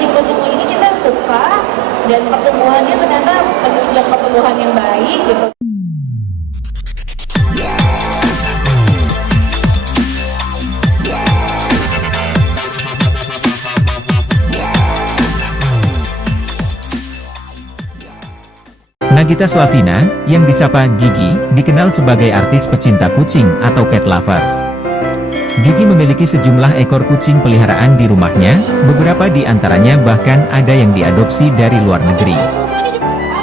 kucing-kucing ini kita suka dan pertumbuhannya ternyata menunjang pertumbuhan yang baik gitu. Nagita Slavina, yang disapa Gigi, dikenal sebagai artis pecinta kucing atau cat lovers. Gigi memiliki sejumlah ekor kucing peliharaan di rumahnya, beberapa di antaranya bahkan ada yang diadopsi dari luar negeri.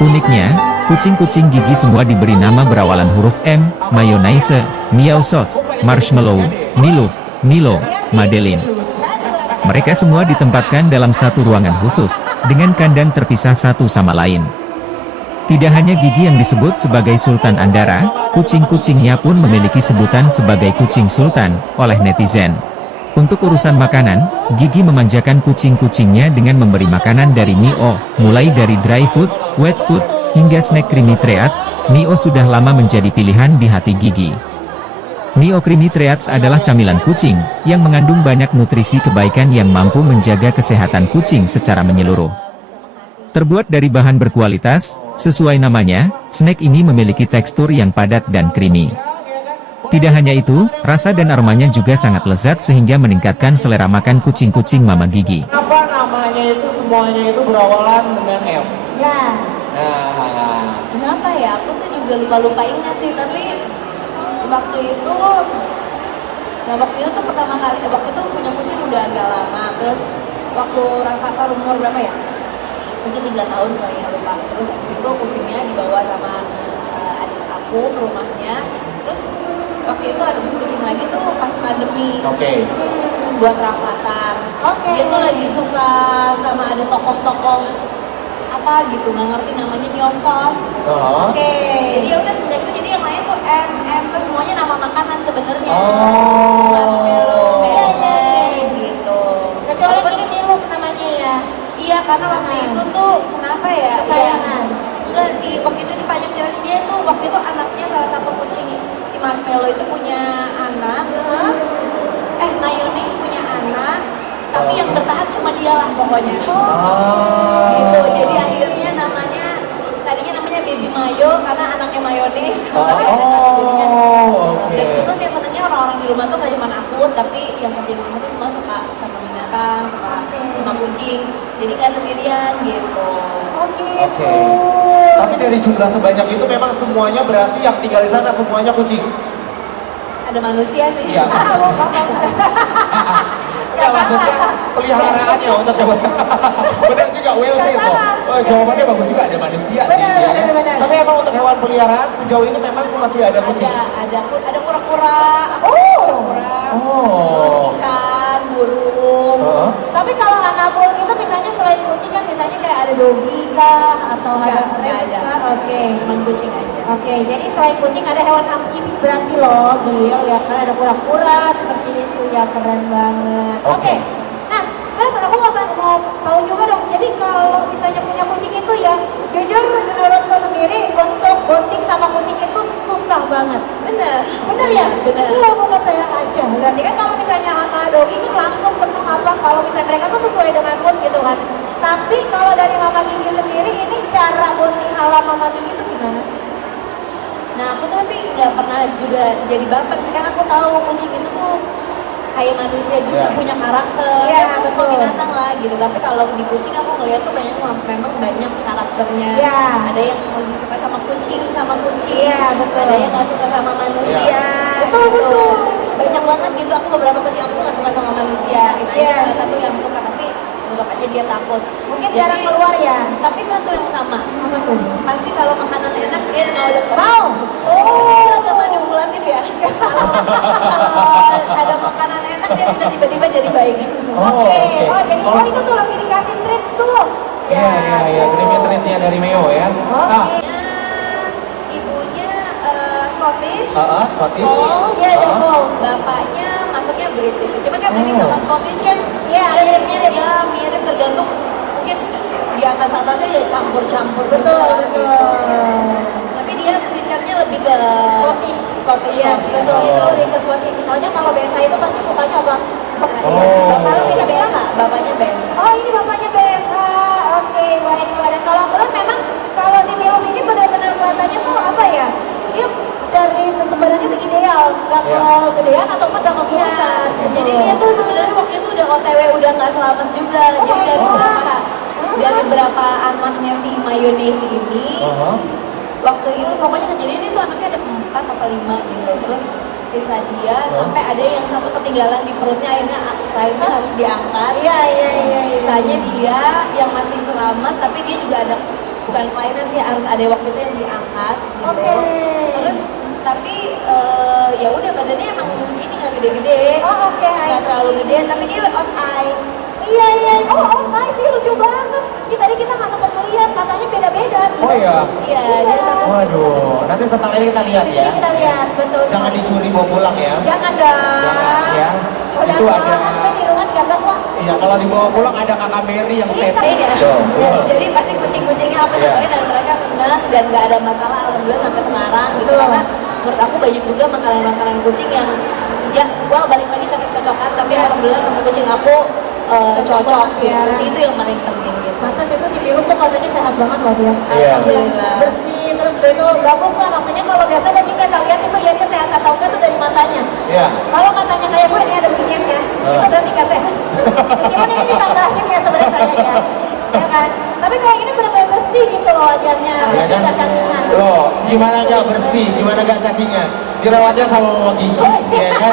Uniknya, kucing-kucing Gigi semua diberi nama berawalan huruf M, Mayonnaise, Meow Sauce, Marshmallow, Miluf, Milo, Madeline. Mereka semua ditempatkan dalam satu ruangan khusus, dengan kandang terpisah satu sama lain. Tidak hanya Gigi yang disebut sebagai Sultan Andara, kucing-kucingnya pun memiliki sebutan sebagai kucing sultan oleh netizen. Untuk urusan makanan, Gigi memanjakan kucing-kucingnya dengan memberi makanan dari Mio, mulai dari dry food, wet food, hingga snack creamy treats. Mio sudah lama menjadi pilihan di hati Gigi. Mio Creamy Treats adalah camilan kucing, yang mengandung banyak nutrisi kebaikan yang mampu menjaga kesehatan kucing secara menyeluruh. Terbuat dari bahan berkualitas, sesuai namanya, snack ini memiliki tekstur yang padat dan creamy. Tidak hanya itu, rasa dan aromanya juga sangat lezat sehingga meningkatkan selera makan kucing-kucing Mama Gigi. Kenapa namanya itu semuanya itu berawalan dengan M? Ya. Nah, Kenapa ya? Aku tuh juga lupa-lupa ingat sih, tapi waktu itu tuh pertama kali, waktu itu punya kucing udah agak lama. Terus waktu Rafathar umur berapa ya? Mungkin 3 tahun kali ya, lupa. Terus habis itu kucingnya dibawa sama adik aku ke rumahnya. Terus waktu itu adopsi kucing lagi tuh pas pandemi. Oke. Buat Rafathar. Dia tuh lagi suka sama ada tokoh-tokoh apa gitu, nggak ngerti namanya Miosos. Jadi ya udah sejak itu jadi yang lain tuh M terus semuanya nama makanan sebenarnya. Marshmallow, Madeline gitu. Kecuali ini Miluf namanya ya. Iya, karena waktu itu tuh kenapa ya? Kesayangan. Enggak sih, waktu itu dipanjang ceritanya dia tuh waktu itu anaknya salah satu kucing si Marshmallow itu punya anak. Mayonnaise punya anak, tapi yang bertahan cuma dialah pokoknya. Gitu. Jadi akhirnya tadinya namanya Baby Mayo karena anaknya Mayonnaise. Tapi ada kata jadinya. Dan kebetulan biasanya orang-orang di rumah tuh gak cuma aku, tapi yang kerja di rumah tuh semua suka sama binatang, suka sama kucing. Jadi gak sendirian gitu. Oke. Tapi dari jumlah sebanyak itu memang semuanya berarti yang tinggal di sana semuanya kucing. Ada manusia sih. Iya. Ya maksudnya peliharaannya untuk hewan. Benar juga, well said loh. Jawabannya bagus juga, ada manusia sih. Ya, kan? Benar. Tapi emang untuk hewan peliharaan sejauh ini memang masih ada kucing. Ada kura-kura, kura-kura, terus ikan, burung. Tapi kalau anabul itu misalnya selain kucing kan misalnya kayak ada dogi kah atau Nggak ada. Oke. Cuman kucing aja. Oke, jadi selain kucing ada hewan amfibi berarti loh, Gil ya kan ada kura-kura seperti itu ya, keren banget. Oke. Nah, terus aku mau tahu juga dong. Jadi kalau misalnya punya kucing itu ya, jujur menurutku sendiri untuk bonding sama kucing itu susah banget. Bener ya? Bener. Iya, bukan saya aja. Berarti kan kalau misalnya sama dogi itu langsung seneng apa kalau misalnya mereka tuh sesuai dengan mood gitu kan. Tapi kalau dari Mama Gigi sendiri ini cara bonding ala Mama Gigi itu gimana sih? Nah aku tapi nggak pernah juga jadi baper sih, karena aku tahu kucing itu tuh kayak manusia juga, punya karakter, emang semua binatang lah gitu. Tapi kalau di kucing aku ngeliat tuh memang banyak karakternya. Ada yang lebih suka sama kucing, sesama kucing, ada yang nggak suka sama manusia, gitu. Banyak banget gitu. Aku beberapa kucing aku tuh nggak suka sama manusia. Ini salah satu yang suka, tapi tetap aja dia takut. Mungkin jarang keluar ya. Tapi satu yang sama. Apa tuh? Pasti kalau makanan enak dia mau deket. Oh. Jadi agak manipulatif ya. Kalau ada makanan enak dia bisa tiba-tiba jadi baik. Oke. Oh itu tuh lagi dikasih treats tuh. Iya. Creamy treatnya dari Meo ya. Ibunya Scottish. Scottish. Bapaknya masuknya British. Cuman kan British sama Scottish kan dia mirip, tergantung mungkin di atasnya ya campur-campur gitu. Tapi dia feature-nya lebih ke Scottish. Iya, betul. Itu lebih ke Scottish. Soalnya kalau biasa itu pasti mukanya agak Bapaknya biasa. Oh, ini bapaknya biasa. sebenarnya tuh ideal, nggak kegedean ataupun nggak Iya, kekuasaan. jadi dia tuh sebenarnya waktu itu udah OTW udah nggak selamat juga. Jadi dari berapa anaknya si Mayonnaise ini, waktu itu pokoknya kejadian itu anaknya ada 4 atau 5 gitu. Terus sisa dia sampai ada yang satu ketinggalan di perutnya, akhirnya rahimnya harus diangkat. Iya. Sisanya dia yang masih selamat, tapi dia juga ada bukan kelainan sih, harus ada waktu itu yang diangkat gitu. Oke. Terus tapi ya udah badannya emang begini nggak gede-gede, Oh, oke, nggak terlalu gede, tapi dia on ice. Iya. Oh, nice sih, lucu banget. Ini tadi kita nggak sempat ngeliat, matanya beda-beda. Oh iya. Iya, dia satu Waduh, nanti setelah ini kita lihat Di ya. sini kita lihat, betul. Jangan dicuri bawa pulang ya. Jangan dong. Jangan ya. Udah Itu ada. sampai di rumah 13 wah. Iya, kalau dibawa pulang ada kakak Mary yang stand. Iya. Tuh. Jadi pasti kucing-kucingnya aku Iya. cobain dan mereka senang dan nggak ada masalah, alhamdulillah sampai sekarang gitu. Betul. Karena menurut aku banyak juga makanan-makanan kucing yang ya balik lagi cocok-cocokan, tapi alhamdulillah sama kucing aku cocok Ya. gitu sih, itu yang paling penting gitu. Pantas itu si Pilus tuh katanya sehat banget loh dia. Iya. Alhamdulillah. Bersih, terus udah itu bagus lah. Maksudnya kalau biasa kucing kita lihat itu ya dia sehat atau enggak tuh dari matanya. Iya. Kalau matanya kayak gue, dia ada beginiannya, itu berarti nggak sehat. Meskipun ini ditambahin ya sebenarnya saya ya kan. Tapi kalau ini benar-benar bersih gitu loh wajahnya, Iya kan? nggak cacingan. Loh, gimana nggak bersih, gimana nggak cacingan? Dirawatnya sama mama Gigi, ya kan?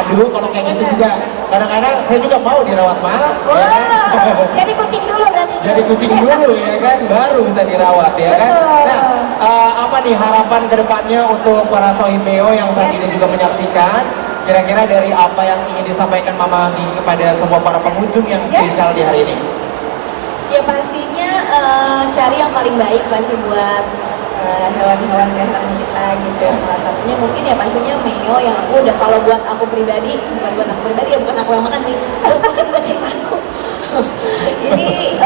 Aduh, kalau kayak gitu juga, kadang-kadang saya juga mau dirawat malah, ya kan? Wow, jadi kucing dulu berarti. Jadi kucing dulu ya kan, baru bisa dirawat ya kan. Betul. Nah, apa nih harapan kedepannya untuk para sohibeo yang saat ini juga menyaksikan? Kira-kira dari apa yang ingin disampaikan Mama Gigi kepada semua para pengunjung yang spesial di hari ini? Ya pastinya cari yang paling baik pasti buat hewan-hewan peliharaan kita gitu. Salah satunya mungkin ya pastinya Meo yang aku udah, kalau buat aku pribadi, bukan buat aku pribadi ya, bukan aku yang makan sih, buat kucing-kucing aku. Ini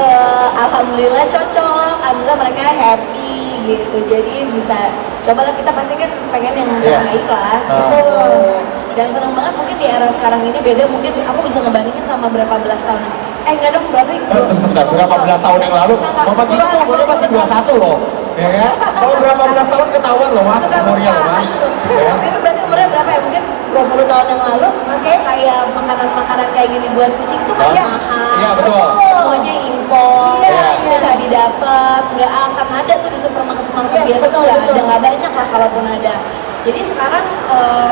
alhamdulillah cocok, alhamdulillah mereka happy gitu. Jadi bisa cobalah, kita pasti kan pengen yang terbaik lah gitu. Dan senang banget mungkin di era sekarang ini beda, mungkin aku bisa ngebandingin sama berapa belas tahun. Enggak dong, berapa? Sebentar, berapa belas tahun yang lalu? Mama Gigi tuh umurnya masih 21 loh. Ya kan? Kalau berapa belas tahun ketahuan loh, Mas, Suka umurnya lupa. loh, Mas. Ya kan? Itu berarti umurnya berapa ya? Mungkin 20 tahun yang lalu. Oke. Kayak makanan-makanan kayak gini buat kucing tuh masih mahal. Iya, betul. Semuanya impor. Iya. Susah didapat. Nggak akan ada tuh di supermarket Iya, biasa betul, tuh nggak betul. ada, nggak banyak lah kalaupun ada. Jadi sekarang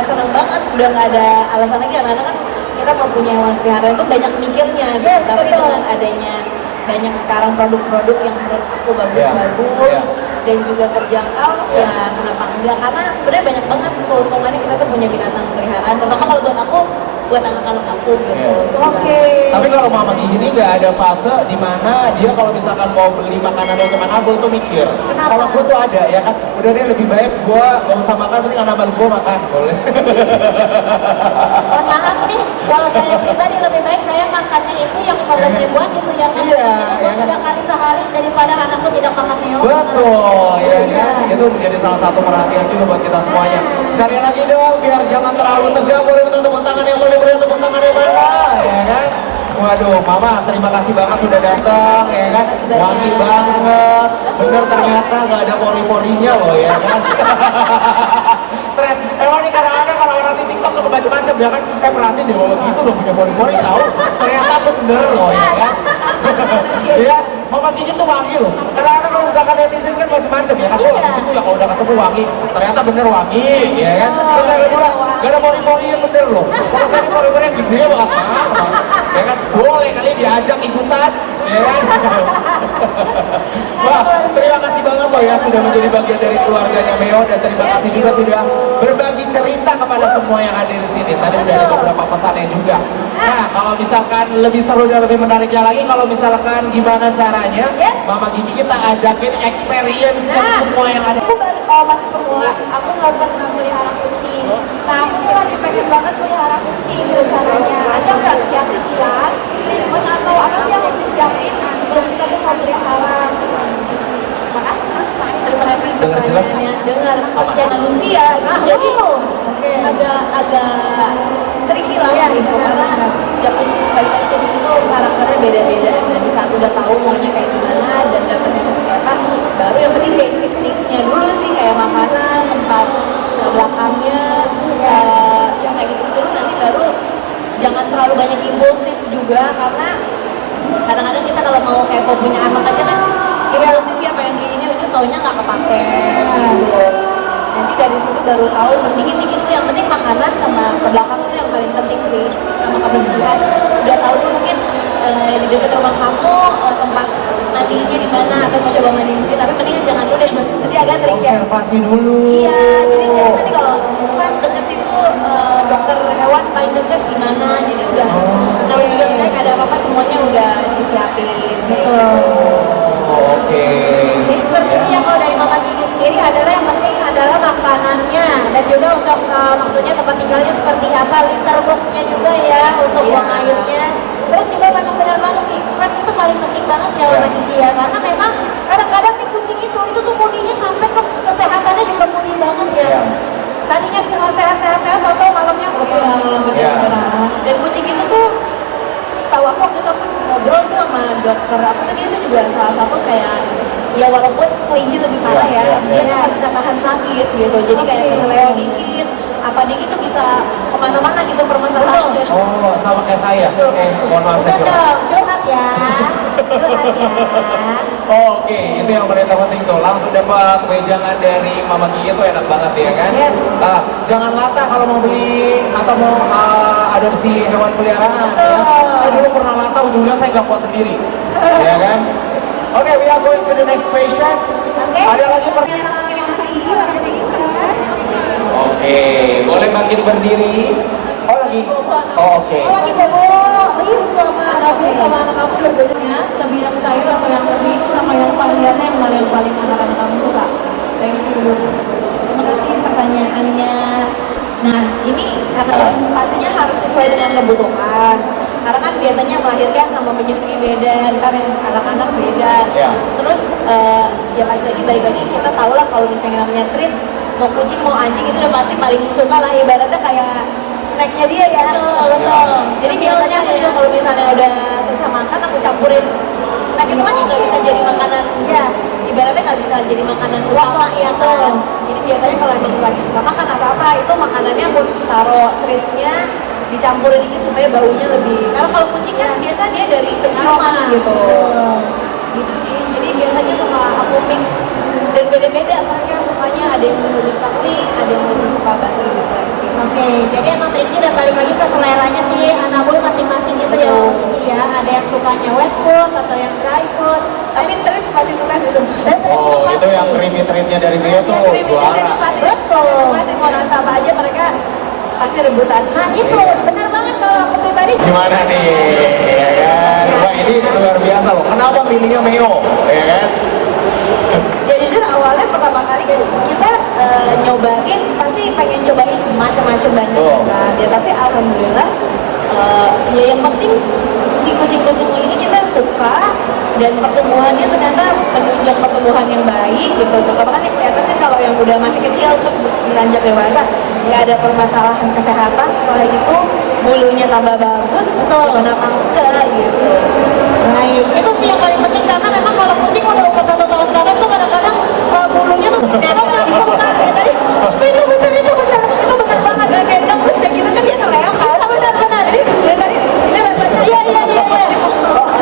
seneng banget, udah nggak ada alasan lagi, karena kan kita mau punya hewan peliharaan itu banyak mikirnya gitu. Yes, Tapi betul. dengan adanya banyak sekarang produk-produk yang menurut aku bagus-bagus dan juga terjangkau, ya kenapa enggak? Karena sebenarnya banyak banget keuntungannya kita tuh punya binatang peliharaan, terutama kalau buat aku, buat anak-anak aku gitu. Oke. Tapi kalau Mama Gigi ini nggak ada fase di mana dia kalau misalkan mau beli makanan yang cuma Abel tuh mikir. Kenapa? Kalau gue tuh ada ya kan, udah dia lebih baik gue nggak usah makan, penting Anabel gue makan, boleh. Mohon maaf nih, kalau saya pribadi lebih baik saya makannya itu yang 15 ribuan gitu ya kan. Iya, Jadi ya kan? 3 kali sehari daripada anakku tidak makan Neo. Betul, ya kan? Itu menjadi salah satu perhatian juga buat kita semuanya. Sekali lagi dong, biar jangan terlalu tegang, boleh minta tepuk tangan yang boleh beri tepuk tangan yang mana, ya kan? Waduh, Mama, terima kasih banget sudah datang, ya kan? Wangi banget, bener ternyata nggak ada pori-porinya loh, ya kan? Emang nih kadang-kadang kalau orang di TikTok suka macam-macam ya kan? Perhatiin deh, Mama gitu loh punya pori-pori tahu? Ternyata bener loh, ya kan? Iya, Mama Gigi tuh wangi loh. Kadang-kadang kalau misalkan netizen kan macam-macam ya kan, Iya. itu ya kalau udah ketemu wangi, ternyata bener wangi, ya kan? Terus saya bilang, gak ada pori-pori yang bener loh. Kalau saya ini pori-pori yang gede banget, ya kan? Boleh kali diajak ikutan, ya kan? Wah, terima kasih banget loh ya sudah menjadi bagian dari keluarganya Meo, dan terima kasih juga sudah berbagi cerita kepada semua yang hadir di sini. Tadi udah ada beberapa pesannya juga. Nah, kalau misalkan lebih seru dan lebih menariknya lagi, kalau misalkan gimana caranya, Mama Gigi kita ajakin experience yang semua yang ada. Aku baru masih pemula, aku nggak pernah pelihara kucing. Nah aku tuh lagi pengen banget pelihara kucing rencananya. Ada nggak kiat-kiat, treatment atau apa sih yang harus disiapin sebelum kita tuh mau pelihara kucing? Makasih. Terima kasih Dengar jelas? pertanyaannya. Dengar, Apa? ya manusia gitu, jadi Oke. agak tricky lah gitu, karena ya kucing itu, balik lagi kucing itu karakternya beda-beda. Nah di saat udah tahu maunya kayak gimana dan dapetnya seperti apa, baru yang penting basic needs-nya dulu sih, kayak makanan, tempat ke belakangnya, jangan terlalu banyak impulsif juga, karena kadang-kadang kita kalau mau kepo punya anak aja kan impulsif ya, pengen di ini taunya nggak kepake gitu. Nanti dari situ baru tahu dikit-dikit tuh, yang penting makanan sama ke belakang itu yang paling penting sih, sama kebersihan. Udah tahu dulu mungkin di dekat rumah kamu tempat mandinya di mana, atau mau coba mandiin sendiri, tapi mendingan jangan dulu deh mandiin sendiri, agak trik ya. Observasi dulu. Iya, jadi nanti kalau vet deket situ dokter hewan paling deket di mana, jadi udah namanya juga misalnya nggak ada apa-apa semuanya udah disiapin. Oke. Jadi seperti itu ya, kalau dari Mama Gigi sendiri adalah yang penting adalah makanannya, dan juga untuk maksudnya tempat tinggalnya seperti apa, litter boxnya juga ya untuk Iya. buang airnya. Terus juga memang benar banget nih, vet itu paling penting banget ya Mama Gigi ya, karena memang kadang-kadang nih kucing itu tuh mudinya sampai ke kesehatannya juga mudi banget ya. Iya. Tadinya sehat-sehat, atau malamnya Iya, benar-benar. Dan kucing itu tuh, setahu aku waktu itu aku ngobrol tuh sama dokter aku tuh, dia tuh juga salah satu kayak, ya walaupun kelinci lebih parah ya, dia tuh nggak bisa tahan sakit gitu. Jadi kayak keseleo dikit, apa dikit tuh bisa kemana-mana gitu permasalahannya. Oh, sama kayak saya. Mohon maaf saya Bukan curhat. dong, curhat ya. Curhat ya. Oh, oke, itu yang paling penting tuh. Langsung dapat wejangan dari Mama Gigi itu enak banget ya kan? Yes. Jangan lata kalau mau beli atau mau adopsi hewan peliharaan. Ya. Saya dulu pernah lata, ujungnya saya nggak kuat sendiri, ya kan? Oke, we are going to the next patient. Oke. Ada lagi Oke, boleh makin berdiri. Oh lagi. Oh oke. Oh, lagi bobo. Iya, lucu amat. Anakku sama anak kamu dua-duanya lebih yang cair atau yang kering, sama yang variannya yang mana yang paling anak-anak kamu suka? Thank you. Terima kasih pertanyaannya. Nah, ini karena pastinya harus sesuai dengan kebutuhan. Karena kan biasanya melahirkan sama menyusui beda, ntar yang anak-anak beda. Ya. Terus ya pasti lagi balik lagi kita tahu lah kalau misalnya namanya treats, mau kucing mau anjing itu udah pasti paling suka lah, ibaratnya kayak snacknya dia ya. Betul. Jadi biasanya aku juga kalau misalnya udah selesai makan aku campurin. Snack itu kan juga bisa jadi makanan. Iya. Ibaratnya nggak bisa jadi makanan utama ya kan. Jadi biasanya kalau emang lagi susah makan atau apa, itu makanannya aku taruh treatsnya dicampurin dikit supaya baunya lebih. Karena kalau kucing kan biasa dia dari penciuman gitu. Gitu sih. Jadi biasanya suka aku mix, dan beda-beda mereka sukanya, ada yang lebih suka kering, ada yang lebih suka basah juga. Oke, jadi emang tricky dan balik lagi ke seleranya sih anak bulu masing-masing gitu ya. Ini ya, ada yang sukanya wet food atau yang dry food. Tapi treats pasti suka sih semua. Oh, itu yang creamy treatnya dari Mio tuh Yang creamy treats itu juara. pasti suka sih, mau rasa apa aja mereka pasti rebutan. Nah itu, benar banget kalau aku pribadi. Gimana nih, ya kan? Wah ini luar biasa loh. Kenapa milihnya Mio, ya kan? Ya jujur awalnya pertama kali kan kita nyobain, pasti pengen cobain macam-macam banyak kan. Ya tapi alhamdulillah ya yang penting si kucing-kucing ini kita suka, dan pertumbuhannya ternyata menunjang pertumbuhan yang baik gitu. Terutama kan yang kelihatan kan kalau yang udah masih kecil terus beranjak dewasa nggak ada permasalahan kesehatan, setelah itu bulunya tambah bagus, ya kenapa enggak gitu. Baik, itu sih yang paling penting, karena memang kalau kucing udah umur 1 tahun ke atas tuh kadang-kadang bulunya tuh kalau nggak dibuka ya tadi itu benar banget, Gak gendong terus udah gitu kan dia terleo kan. benar. Jadi dari tadi ini rasanya Iya.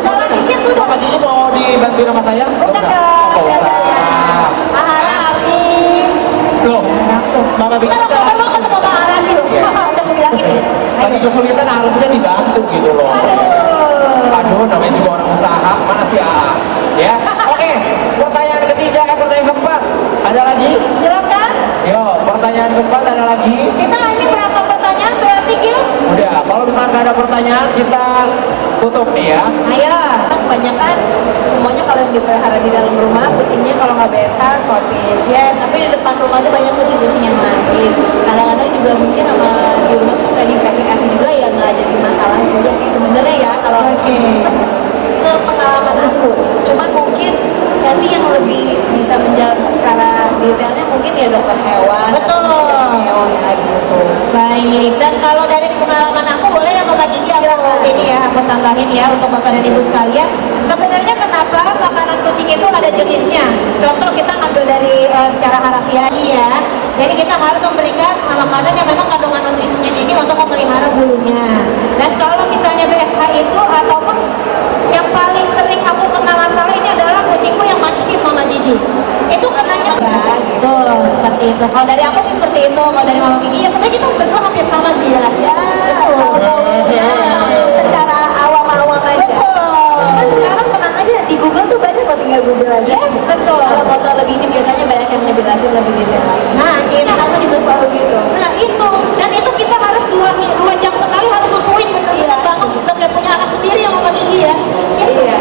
Salah dikit tuh Mama Gigi mau dibantuin sama saya? Bukan Nggak dong. usah. Nggak usah. Arafi. Tuh, Mama Gigi Kalau kan mau ketemu sama Arafi loh, udah mau bilangin. lagi kesulitan, harusnya dibantu gitu loh. Aduh, namanya juga orang usaha, mana sih AA? Ya, oke. Pertanyaan ketiga, pertanyaan keempat. Ada lagi? Silakan. Yo, pertanyaan keempat ada lagi? Kita ini berapa pertanyaan berarti Gil? Udah, kalau misalnya nggak ada pertanyaan, kita tutup nih ya. Ayo. kebanyakan semuanya kalau yang dipelihara di dalam rumah, kucingnya kalau nggak BSH, Scottish. Yes. Tapi di depan rumah tuh banyak kucing-kucing yang lain. Kadang-kadang juga mungkin sama di rumah tuh suka dikasih-kasih juga, ya nggak jadi masalah juga sih sebenarnya ya kalau sepengalaman aku. Cuman mungkin nanti yang lebih bisa menjawab secara detailnya mungkin ya dokter hewan. Betul. Atau hewan ya gitu. Baik, dan kalau dari pengalaman aku boleh ya Mbak Gigi aku ini ya, aku tambahin ya untuk Bapak dan Ibu sekalian. Sebenarnya kenapa makanan kucing itu ada jenisnya? Contoh kita ngambil dari secara harafiah ya. Jadi kita harus memberikan makanan yang memang kandungan nutrisinya tinggi untuk memelihara bulunya. Dan kalau misalnya BSH itu ataupun yang paling sering aku kena masalah ini adalah kucingku yang mancing mama Gigi. Itu kenanya enggak gitu, seperti itu. Kalau dari aku sih seperti itu, kalau dari mama Gigi ya sebenarnya kita berdua hampir sama sih ya. Ya, tahu secara awam-awam aja. Betul. Cuman sekarang tenang aja, di Google tuh banyak loh, tinggal Google aja. Yes, betul. Kalau foto lebih ini biasanya banyak yang ngejelasin lebih detail lagi. Nah, gitu. Aku juga selalu gitu. Nah itu, dan itu kita harus 2 jam sekali harus susuin bener-bener Iya. banget, udah kayak punya anak sendiri yang mama Gigi ya. Gitu. Iya.